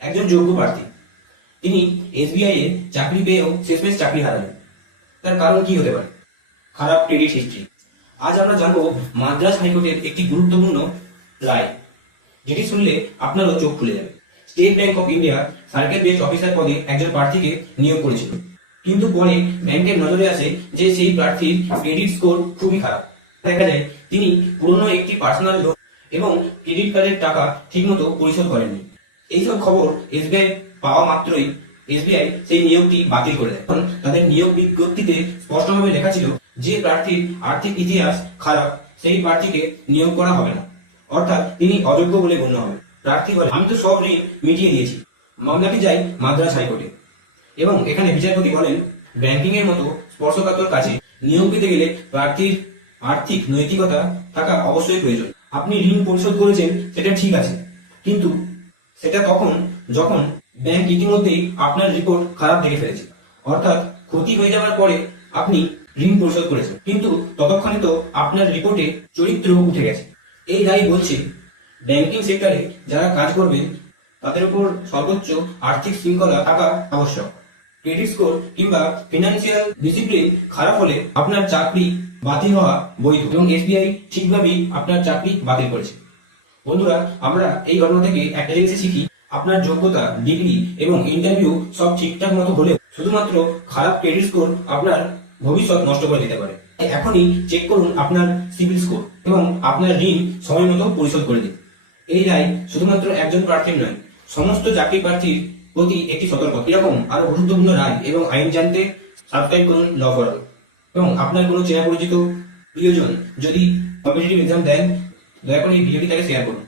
একজন যোগ্য প্রার্থী, তিনি এসবিআই এ চাকরি পেয়েও শেষমেশ চাকরি হারালেন। তার কারণ কি হতে পারে? খারাপ ক্রেডিট হিস্ট্রি। আজ আমরা জানবো মাদ্রাজ হাইকোর্টের একটি গুরুত্বপূর্ণ রায়, যেটি শুনলে আপনারও চোখ খুলে যাবে। State bank of India circle based officer পদে একজন প্রার্থীকে নিয়োগ করেছিল, কিন্তু পরে ব্যাংকের নজরে আসে যে সেই প্রার্থীর ক্রেডিট স্কোর খুবই খারাপ। দেখা যায় তিনি পুরনো একটি পার্সোনাল লোন এবং ক্রেডিট কার্ডের টাকা ঠিকমতো পরিশোধ করেননি। এইসব খবর এসবিআই পাওয়া মাত্রই এসবিআই সেই নিয়োগটি বাতিল করে দেয়। কারণ তাদের নিয়োগ বিজ্ঞপ্তিতে স্পষ্টভাবে লেখা ছিল যে প্রার্থীর আর্থিক ইতিহাস খারাপ সেই প্রার্থীকে নিয়োগ করা হবে না, অর্থাৎ তিনি অযোগ্য বলে গণ্য হবে। প্রার্থী বলে, আমি তো সব ঋণ মিটিয়ে দিয়েছি। মামলাটি যায় মাদ্রাজ হাইকোর্টে এবং এখানে বিচারপতি বলেন, ব্যাংকিং এর মতো স্পর্শকাতর কাজে নিয়োগ পেতে গেলে প্রার্থীর আর্থিক নৈতিকতা থাকা অবশ্যই প্রয়োজন। আপনি ঋণ পরিশোধ করেছেন, সেটা ঠিক আছে, কিন্তু সেটা তখন যখন ব্যাংক ইতিমধ্যেই আপনার রিপোর্ট খারাপ দেখে ফেলেছে, অর্থাৎ ক্ষতি হয়ে যাওয়ার পরে আপনি ঋণ পরিশোধ করেছেন, কিন্তু ততক্ষণে তো আপনার রিপোর্টে চরিত্র উঠে গেছে। এই রায় বলছে ব্যাংকিং সেক্টরে যারা কাজ করবেন তাদের উপর সর্বোচ্চ আর্থিক শৃঙ্খলা থাকা আবশ্যক। ক্রেডিট স্কোর কিংবা ফিনান্সিয়াল ডিসিপ্লিন খারাপ হলে আপনার চাকরি বাতিল হওয়া বৈধ এবং এসবিআই ঠিকভাবেই আপনার চাকরি বাতিল করেছে। বন্ধুরা, আমরা এই ঘটনা থেকে একটা জিনিস শিখি, আপনার যোগ্যতা, ডিগ্রি এবং ইন্টারভিউ সব ঠিকঠাক মতো হলেও শুধুমাত্র খারাপ ক্রেডিট স্কোর আপনার ভবিষ্যৎ নষ্ট করে দিতে পারে। এখনই চেক করুন আপনার সিভিল স্কোর এবং আপনার ঋণ সময় মতো পরিশোধ করে দিন। এই রায় শুধুমাত্র একজন প্রার্থীর নয়, সমস্ত চাকরি প্রার্থীর প্রতি একটি সতর্কতা। এরকম আরো গুরুত্বপূর্ণ রায় এবং আইন জানতে সাবস্ক্রাইব করুন ল ফর অল। এবং আপনার কোনো চেনা পরিচিত প্রিয়জন যদি কম্পিটিটিভ এক্সাম দেন, দয়া করে এই ভিডিওটি তাকে শেয়ার করুন।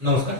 নমস্কার।